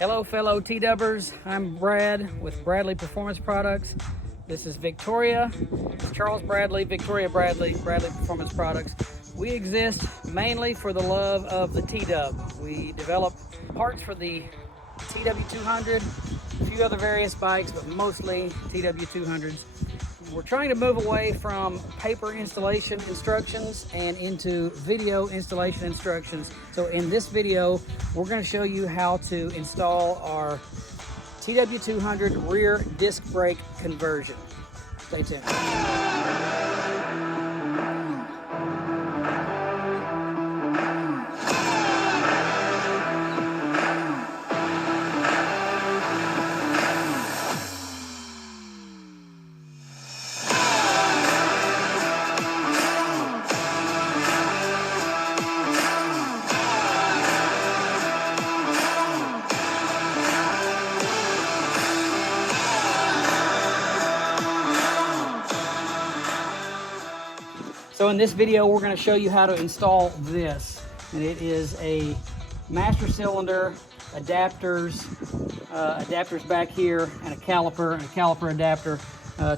Hello fellow T-Dubbers, I'm Brad with Bradley Performance Products. This is Victoria, it's Charles Bradley, Victoria Bradley, Bradley Performance Products. We exist mainly for the love of the T-Dub. We develop parts for the TW200, a few other various bikes, but mostly TW200s. We're trying to move away from paper installation instructions and into video installation instructions. So in this video, we're going to show you how to install our TW200 rear disc brake conversion. Stay tuned. So in this video, we're going to show you how to install this. And it is a master cylinder, adapters back here, and a caliper adapter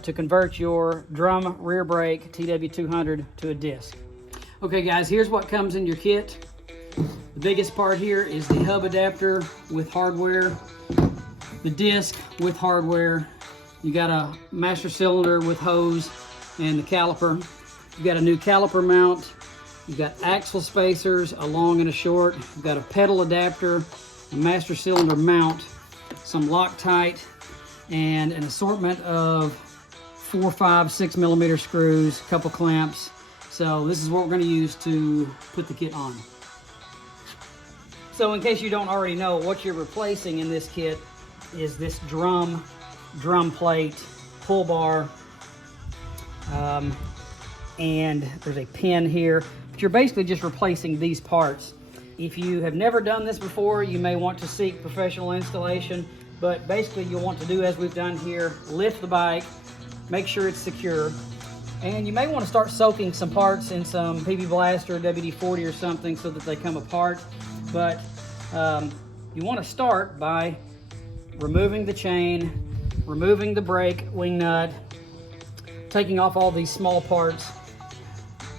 to convert your drum rear brake TW200 to a disc. Okay guys, here's what comes in your kit. The biggest part here is the hub adapter with hardware, the disc with hardware. You got a master cylinder with hose and the caliper. You've got a new caliper mount, you've got axle spacers, a long and a short, you've got a pedal adapter, a master cylinder mount, some Loctite, and an assortment of 4, 5, 6 millimeter screws, a couple clamps. So this is what we're going to use to put the kit on. So in case you don't already know, what you're replacing in this kit is this drum plate, pull bar, and there's a pin here, but you're basically just replacing these parts. If you have never done this before, you may want to seek professional installation, but basically you'll want to do as we've done here, lift the bike, make sure it's secure, and you may want to start soaking some parts in some PB Blaster or WD-40 or something so that they come apart. But you want to start by removing the chain, removing the brake wing nut, taking off all these small parts,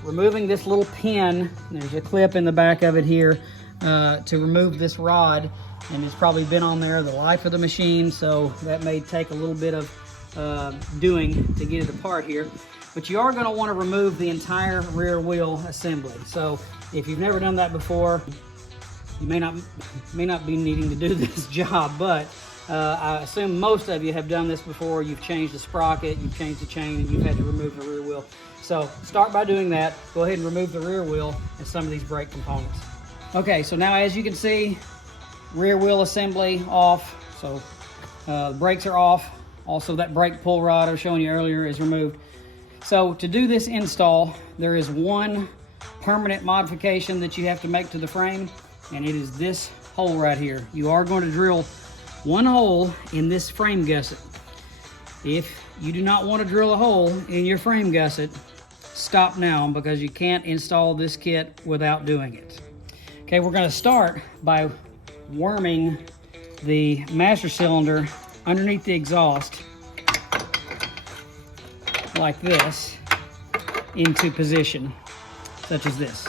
removing this little pin. There's a clip in the back of it here to remove this rod, and it's probably been on there the life of the machine, so that may take a little bit of doing to get it apart here. But you are going to want to remove the entire rear wheel assembly. So if you've never done that before, you may not be needing to do this job, but I assume most of you have done this before. You've changed the sprocket, you've changed the chain, and you've had to remove the rear wheel. So start by doing that. Go ahead and remove the rear wheel and some of these brake components. Okay, so now as you can see, rear wheel assembly off. So the brakes are off. Also that brake pull rod I was showing you earlier is removed. So to do this install, there is one permanent modification that you have to make to the frame, and it is this hole right here. You are going to drill one hole in this frame gusset. If you do not want to drill a hole in your frame gusset, stop now, because you can't install this kit without doing it. Okay, we're going to start by worming the master cylinder underneath the exhaust like this into position, such as this.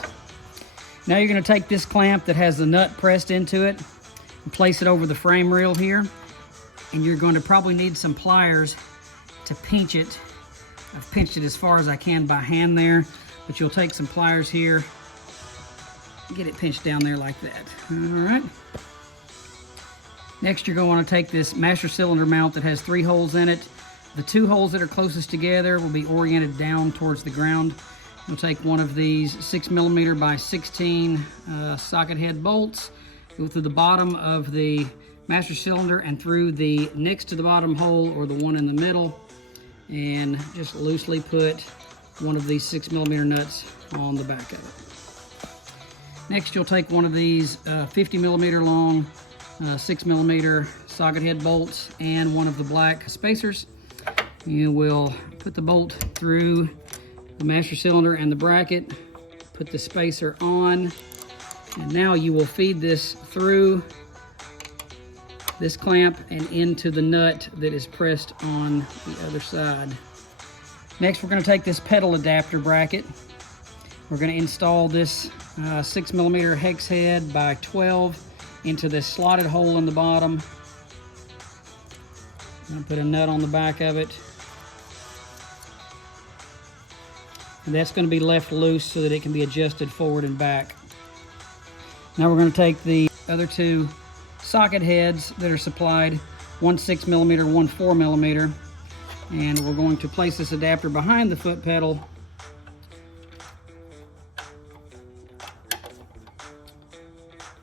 Now you're going to take this clamp that has the nut pressed into it and place it over the frame rail here, and you're going to probably need some pliers to pinch it. I've pinched it as far as I can by hand there, but you'll take some pliers here, get it pinched down there like that. All right. Next, you're going to want to take this master cylinder mount that has 3 holes in it. The 2 holes that are closest together will be oriented down towards the ground. You'll take one of these 6 millimeter by 16 socket head bolts, go through the bottom of the master cylinder and through the next to the bottom hole, or the one in the middle, and just loosely put one of these 6 millimeter nuts on the back of it. Next, you'll take one of these 50 millimeter long 6 millimeter socket head bolts and one of the black spacers. You will put the bolt through the master cylinder and the bracket, put the spacer on, and now you will feed this through this clamp and into the nut that is pressed on the other side. Next, we're going to take this pedal adapter bracket. We're going to install this 6mm hex head by 12 into this slotted hole in the bottom. I'm going to put a nut on the back of it. And that's going to be left loose so that it can be adjusted forward and back. Now we're going to take the other two socket heads that are supplied, one 6mm, one 4mm, and we're going to place this adapter behind the foot pedal.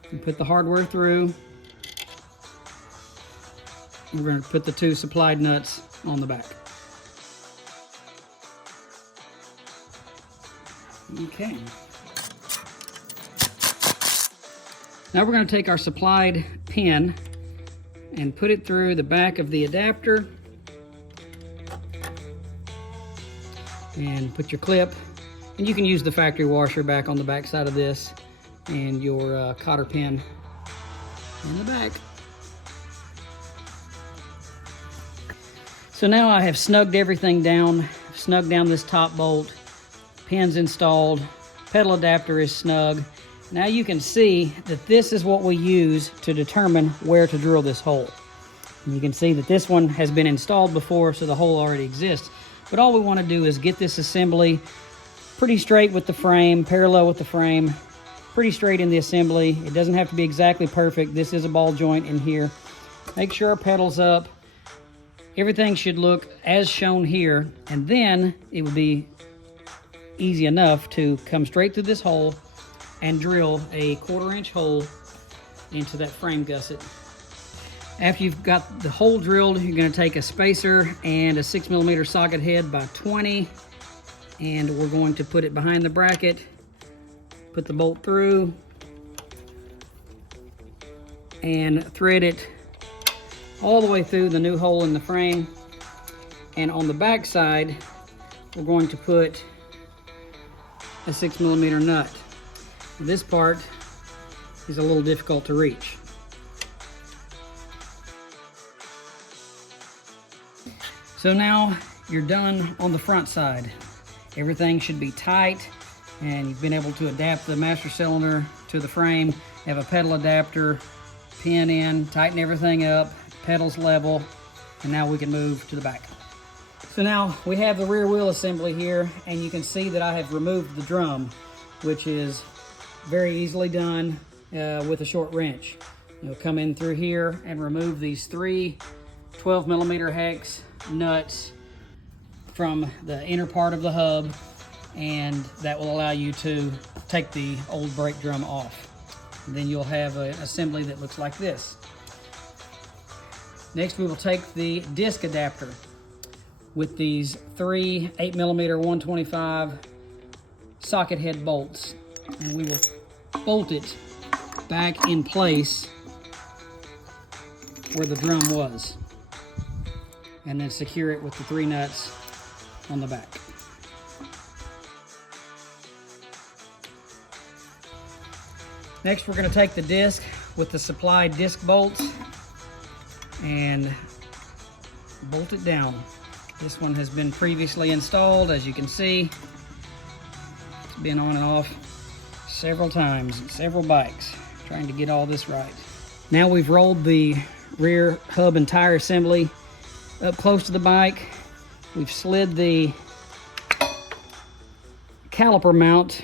And put the hardware through. We're going to put the two supplied nuts on the back. Okay. Now we're going to take our supplied pin and put it through the back of the adapter and put your clip, and you can use the factory washer back on the back side of this, and your cotter pin in the back. So now I have snugged everything down, snugged down this top bolt, pins installed, pedal adapter is snug. Now you can see that this is what we use to determine where to drill this hole. And you can see that this one has been installed before, so the hole already exists. But all we want to do is get this assembly pretty straight with the frame, parallel with the frame, pretty straight in the assembly. It doesn't have to be exactly perfect. This is a ball joint in here. Make sure our pedal's up. Everything should look as shown here, and then it would be easy enough to come straight through this hole and drill a 1/4-inch hole into that frame gusset. After you've got the hole drilled, you're going to take a spacer and a 6mm socket head by 20, and we're going to put it behind the bracket, put the bolt through, and thread it all the way through the new hole in the frame. And on the back side, we're going to put a 6mm nut. This part is a little difficult to reach. So now you're done on the front side. Everything should be tight, and you've been able to adapt the master cylinder to the frame. You have a pedal adapter, pin in, tighten everything up, pedals level, and now we can move to the back. So now we have the rear wheel assembly here, and you can see that I have removed the drum, which is very easily done with a short wrench. You'll come in through here and remove these 3 12mm hex nuts from the inner part of the hub, and that will allow you to take the old brake drum off. And then you'll have an assembly that looks like this. Next, we will take the disc adapter with these 3 8mm 125 socket head bolts, and we will bolt it back in place where the drum was, and then secure it with the 3 nuts on the back. Next, we're going to take the disc with the supplied disc bolts and bolt it down. This one has been previously installed, as you can see. It's been on and off several times, several bikes, trying to get all this right. Now we've rolled the rear hub and tire assembly up close to the bike. We've slid the caliper mount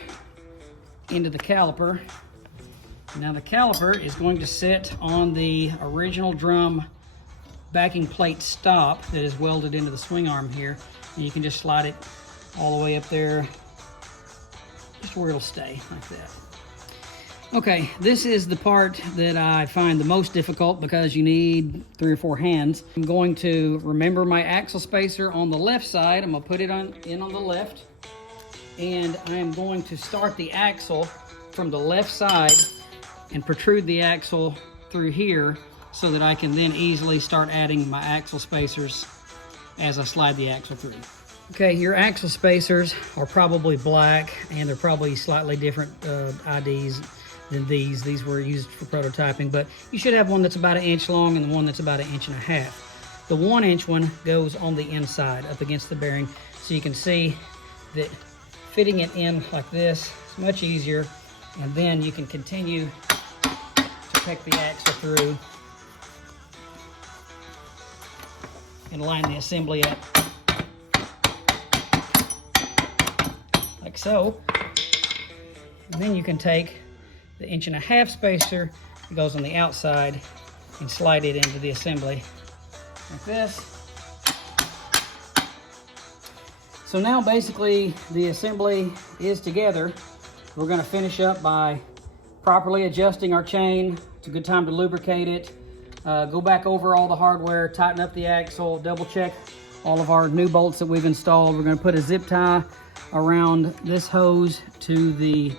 into the caliper. Now the caliper is going to sit on the original drum backing plate stop that is welded into the swing arm here, and you can just slide it all the way up there, just where it'll stay like that. Okay, this is the part that I find the most difficult because you need 3 or 4 hands. I'm going to remember my axle spacer on the left side. I'm going to put it in on the left, and I am going to start the axle from the left side and protrude the axle through here so that I can then easily start adding my axle spacers as I slide the axle through. Okay, your axle spacers are probably black, and they're probably slightly different IDs. than these. These were used for prototyping, but you should have one that's about 1 inch long and the one that's about 1.5 inches. The 1 inch one goes on the inside up against the bearing, so you can see that fitting it in like this is much easier, and then you can continue to pick the axle through and line the assembly up like so. And then you can take the 1.5 inch spacer that goes on the outside and slide it into the assembly like this. So now basically the assembly is together. We're going to finish up by properly adjusting our chain. It's a good time to lubricate it. Go back over all the hardware, tighten up the axle, double check all of our new bolts that we've installed. We're going to put a zip tie around this hose to the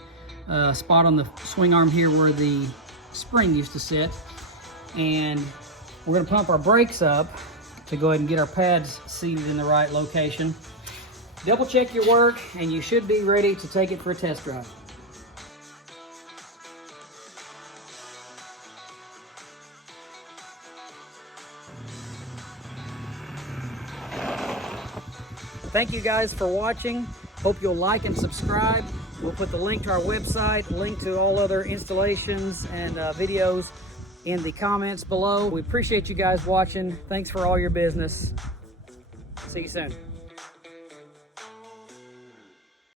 spot on the swing arm here where the spring used to sit. And we're going to pump our brakes up to go ahead and get our pads seated in the right location. Double check your work and you should be ready to take it for a test drive. Thank you guys for watching. Hope you'll like and subscribe. We'll put the link to our website, link to all other installations and videos in the comments below. We appreciate you guys watching. Thanks for all your business. See you soon.